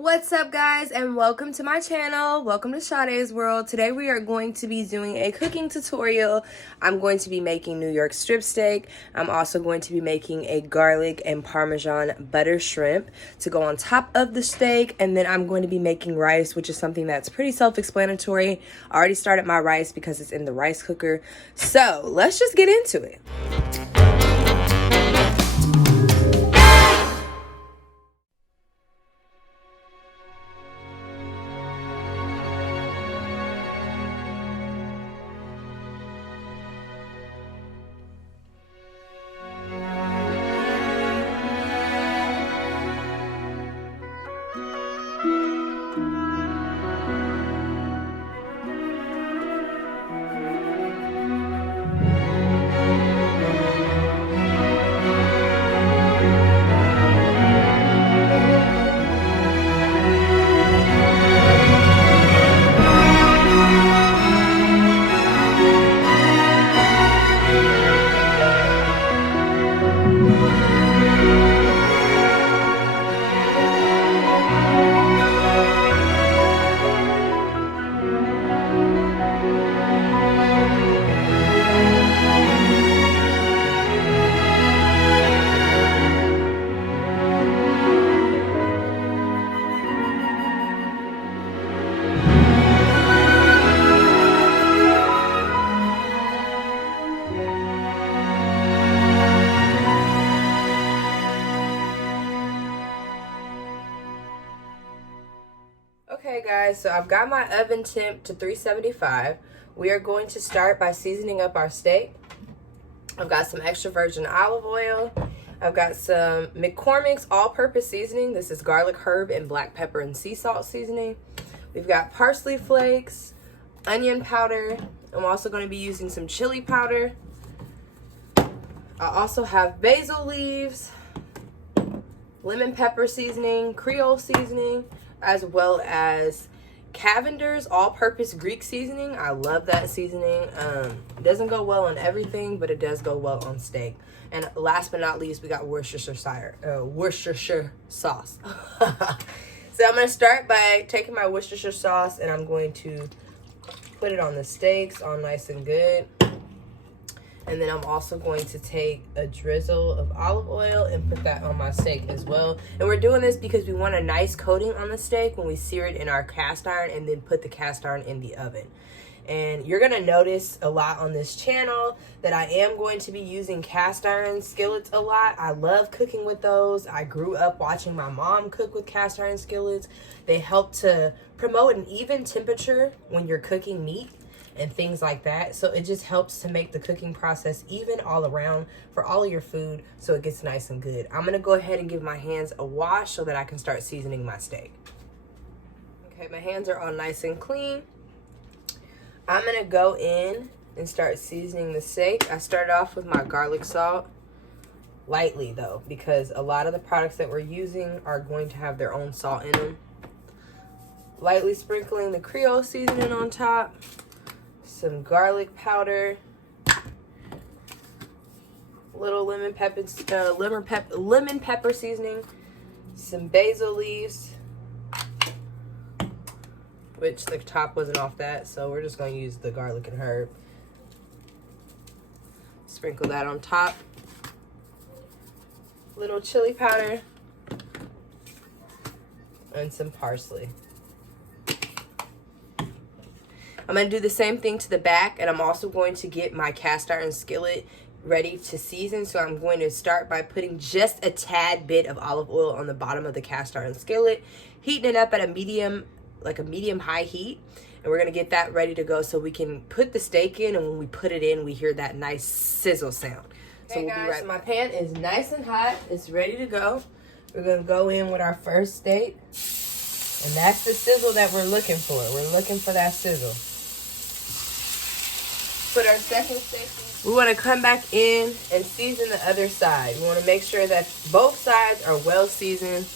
What's up, guys, and welcome to my channel. Welcome to SHAUDAE'S world. Today we are going to be doing a cooking tutorial. I'm going to be making New York strip steak. I'm also going to be making a garlic and Parmesan butter shrimp to go on top of the steak, and then I'm going to be making rice, which is something that's pretty self-explanatory. I already started my rice because it's in the rice cooker. So let's just get into it. Okay guys, so I've got my oven temp to 375. We are going to start by seasoning up our steak. I've got some extra virgin olive oil. I've got some McCormick's all-purpose seasoning. This is garlic, herb, and black pepper and sea salt seasoning. We've got parsley flakes, onion powder. I'm also going to be using some chili powder. I also have basil leaves, lemon pepper seasoning, Creole seasoning, as well as Cavender's all-purpose Greek seasoning. I love that seasoning. It doesn't go well on everything, but it does go well on steak. And last but not least, we got Worcestershire sauce. So I'm going to start by taking my Worcestershire sauce and I'm going to put it on the steaks all nice and good. And then I'm also going to take a drizzle of olive oil and put that on my steak as well. And we're doing this because we want a nice coating on the steak when we sear it in our cast iron and then put the cast iron in the oven. And you're going to notice a lot on this channel that I am going to be using cast iron skillets a lot. I love cooking with those. I grew up watching my mom cook with cast iron skillets. They help to promote an even temperature when you're cooking meat and things like that. So it just helps to make the cooking process even all around for all of your food so it gets nice and good. I'm going to go ahead and give my hands a wash so that I can start seasoning my steak. Okay, my hands are all nice and clean. I'm going to go in and start seasoning the steak. I started off with my garlic salt, lightly though, because a lot of the products that we're using are going to have their own salt in them. Lightly sprinkling the Creole seasoning on top. Some garlic powder, little lemon pepper seasoning, some basil leaves, which the top wasn't off that, so we're just going to use the garlic and herb. Sprinkle that on top. Little chili powder and some parsley. I'm going to do the same thing to the back, and I'm also going to get my cast iron skillet ready to season. So I'm going to start by putting just a tad bit of olive oil on the bottom of the cast iron skillet, heating it up at a medium high heat, and we're going to get that ready to go so we can put the steak in, and when we put it in, we hear that nice sizzle sound. So okay, we'll be right back. So my pan is nice and hot. It's ready to go. We're going to go in with our first steak, and that's the sizzle that we're looking for. We're looking for that sizzle. Put our second steak in. We want to come back in and season the other side. We want to make sure that both sides are well seasoned.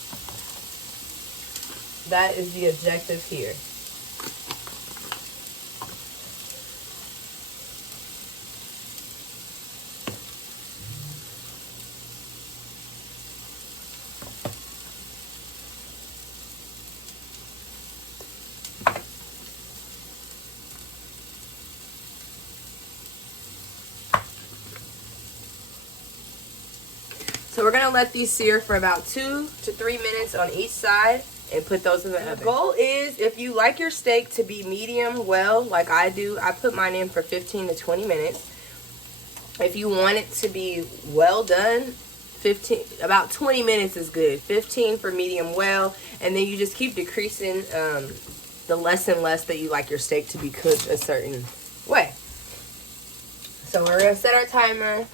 That is the objective here. So we're gonna let these sear for about 2 to 3 minutes on each side and put those in the oven. The goal is, if you like your steak to be medium well, like I do, I put mine in for 15 to 20 minutes. If you want it to be well done, about 20 minutes is good. 15 for medium well, and then you just keep decreasing the less and less that you like your steak to be cooked a certain way. So we're gonna set our timer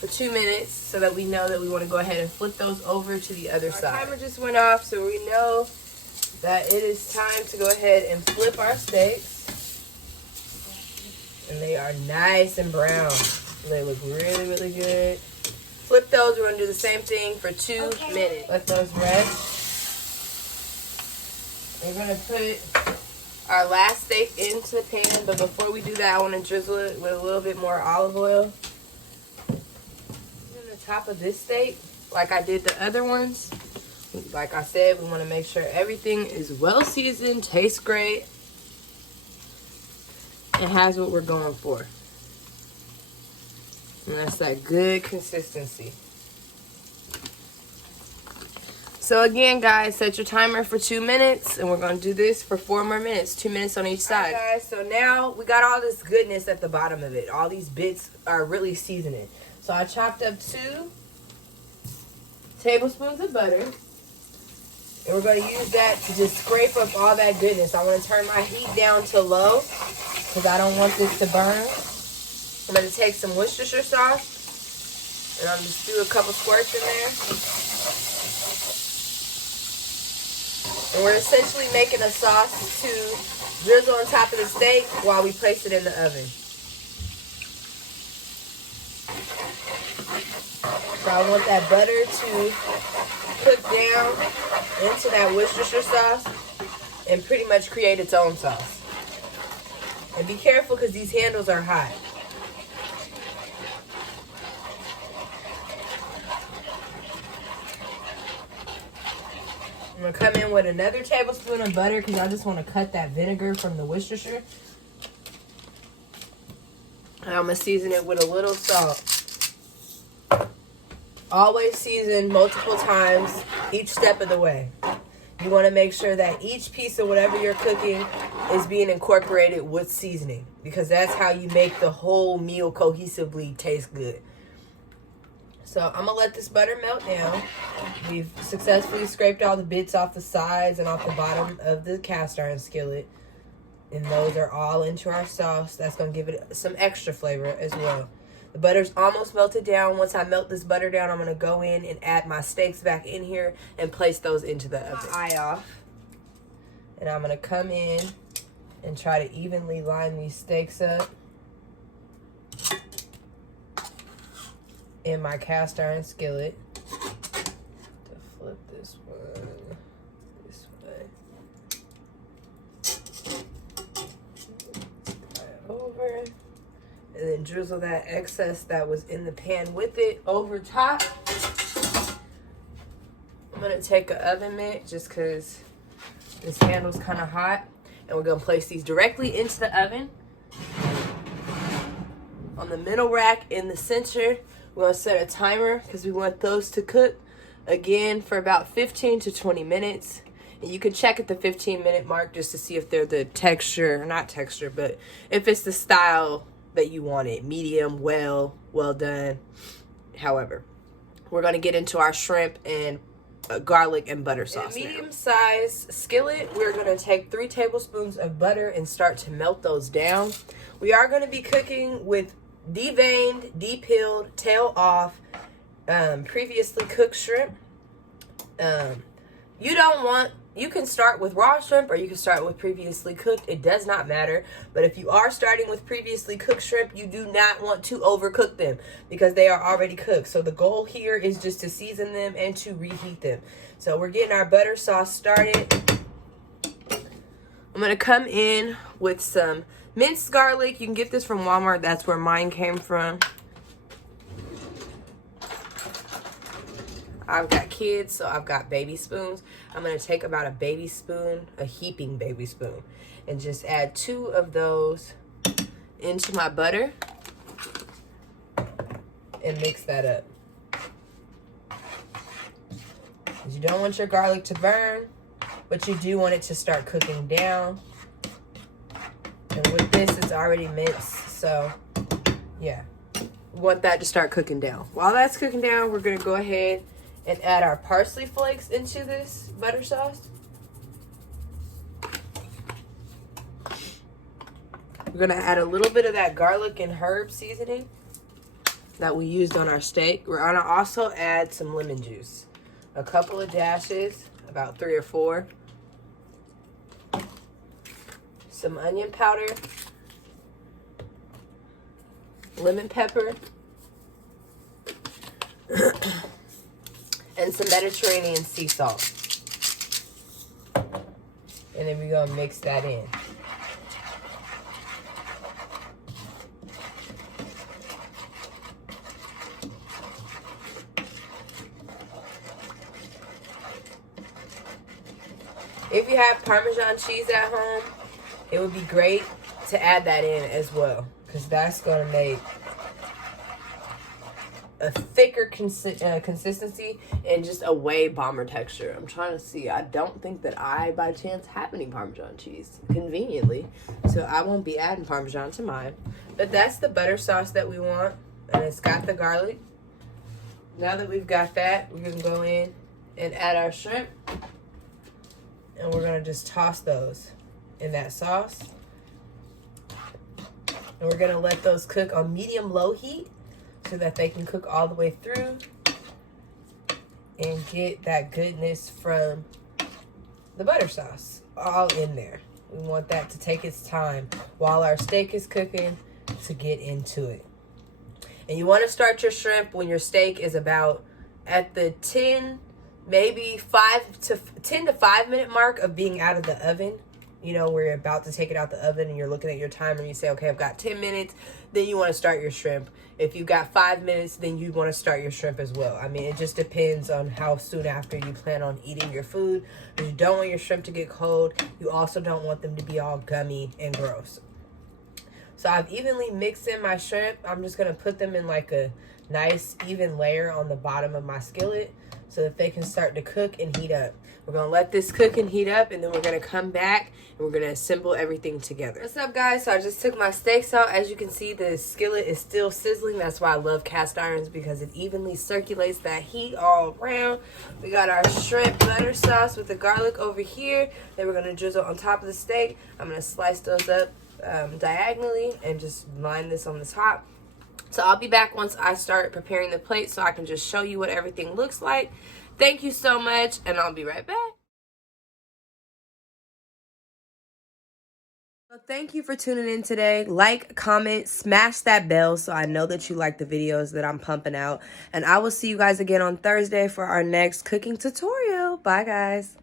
for 2 minutes so that we know that we want to go ahead and flip those over to the other side. Our timer just went off, so we know that it is time to go ahead and flip our steaks. And they are nice and brown. They look really, really good. Flip those. We're going to do the same thing for 2 minutes. Let those rest. We're going to put our last steak into the pan, but before we do that, I want to drizzle it with a little bit more olive oil. On the top of this steak, like I did the other ones, like I said, we want to make sure everything is well seasoned, tastes great, and has what we're going for. And that's that good consistency. So again, guys, set your timer for 2 minutes, and we're going to do this for 4 more minutes, 2 minutes on each side. All right, guys, so now we got all this goodness at the bottom of it. All these bits are really seasoning. So I chopped up 2 tablespoons of butter, and we're going to use that to just scrape up all that goodness. I want to turn my heat down to low because I don't want this to burn. I'm going to take some Worcestershire sauce, and I'll just do a couple squirts in there. And we're essentially making a sauce to drizzle on top of the steak while we place it in the oven. So I want that butter to cook down into that Worcestershire sauce and pretty much create its own sauce. And be careful because these handles are hot. I'm going to come in with another tablespoon of butter because I just want to cut that vinegar from the Worcestershire. And I'm going to season it with a little salt. Always season multiple times each step of the way. You want to make sure that each piece of whatever you're cooking is being incorporated with seasoning, because that's how you make the whole meal cohesively taste good. So I'm going to let this butter melt down. We've successfully scraped all the bits off the sides and off the bottom of the cast iron skillet. And those are all into our sauce. That's going to give it some extra flavor as well. The butter's almost melted down. Once I melt this butter down, I'm going to go in and add my steaks back in here and place those into the oven. Eye off. And I'm going to come in and try to evenly line these steaks up in my cast iron skillet. To flip this one this way. Over. And then drizzle that excess that was in the pan with it over top. I'm going to take an oven mitt just because this handle's kind of hot. And we're going to place these directly into the oven. On the middle rack in the center, we're going to set a timer because we want those to cook again for about 15 to 20 minutes. And you can check at the 15-minute mark just to see if they're the texture, not texture, but if it's the style that you want it. Medium, well done. However, we're going to get into our shrimp and garlic and butter sauce. In a medium-sized skillet, we're going to take 3 tablespoons of butter and start to melt those down. We are going to be cooking with deveined, depeeled, tail off, previously cooked shrimp. You can start with raw shrimp or you can start with previously cooked. It does not matter. But if you are starting with previously cooked shrimp, you do not want to overcook them because they are already cooked. So the goal here is just to season them and to reheat them. So we're getting our butter sauce started. I'm going to come in with some minced garlic. You can get this from Walmart. That's where mine came from. I've got kids, so I've got baby spoons. I'm going to take about a baby spoon, a heaping baby spoon, and just add 2 of those into my butter and mix that up. You don't want your garlic to burn, but you do want it to start cooking down. And with this, it's already minced, so yeah. We want that to start cooking down. While that's cooking down, we're gonna go ahead and add our parsley flakes into this butter sauce. We're gonna add a little bit of that garlic and herb seasoning that we used on our steak. We're gonna also add some lemon juice. A couple of dashes, about 3 or 4. Some onion powder. Lemon pepper. And some Mediterranean sea salt. And then we're gonna mix that in. If you have Parmesan cheese at home, it would be great to add that in as well, because that's going to make a thicker consistency and just a way bomber texture. I'm trying to see. I don't think that I, by chance, have any Parmesan cheese, conveniently, so I won't be adding Parmesan to mine. But that's the butter sauce that we want, and it's got the garlic. Now that we've got that, we're going to go in and add our shrimp. And we're going to just toss those in that sauce. And we're going to let those cook on medium-low heat so that they can cook all the way through and get that goodness from the butter sauce all in there. We want that to take its time while our steak is cooking to get into it. And you want to start your shrimp when your steak is about at the 10 to 5 minute mark of being out of the oven. You know, where you're about to take it out the oven and you're looking at your timer and you say, okay, I've got 10 minutes. Then you want to start your shrimp. If you've got 5 minutes, then you want to start your shrimp as well. I mean, it just depends on how soon after you plan on eating your food. Because you don't want your shrimp to get cold. You also don't want them to be all gummy and gross. So I've evenly mixed in my shrimp. I'm just going to put them in like a nice even layer on the bottom of my skillet, so that they can start to cook and heat up. We're gonna let this cook and heat up, and then we're gonna come back and we're gonna assemble everything together. What's up, guys? So I just took my steaks out. As you can see, the skillet is still sizzling. That's why I love cast irons, because it evenly circulates that heat all around. We got our shrimp butter sauce with the garlic over here that we're gonna drizzle on top of the steak. I'm gonna slice those up diagonally and just line this on the top. So I'll be back once I start preparing the plate so I can just show you what everything looks like. Thank you so much, and I'll be right back. So thank you for tuning in today. Like, comment, smash that bell so I know that you like the videos that I'm pumping out. And I will see you guys again on Thursday for our next cooking tutorial. Bye, guys.